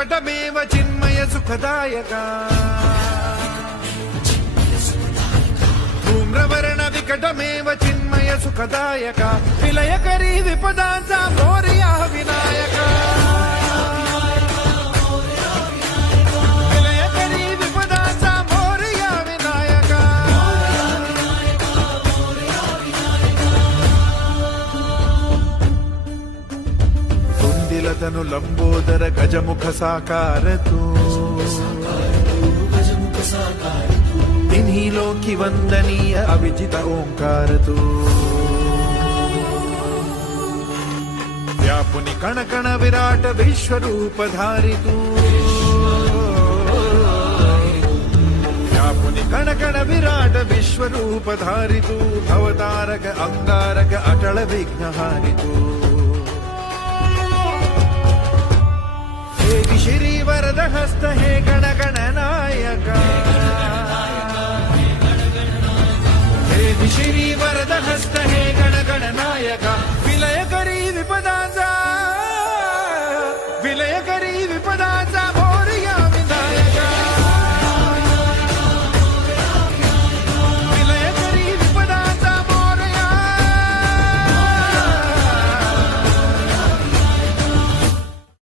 विकटमेव चिन्मय सुखदायका धूम्रवर्ण विकटमेव चिन्मय सुखदायका विलयकरी विपदांचा मोरया विनायका विलयकरी विपदांचा मोरया विनायका कुंदिलतनु लंबोदर गजमुख साकार तू तिन्ही लोकी वंदनीय अविजित ओंकार तू व्यापुनि कण कण विराट विश्वरूप धारी तू व्यापुनि कण कण विराट विश्वरूप धारी तू भवतारक अंगारक अटल विघ्नहारी तू हे श्री वरद हस्त हे गण गण नायका श्री वरद हस्त हे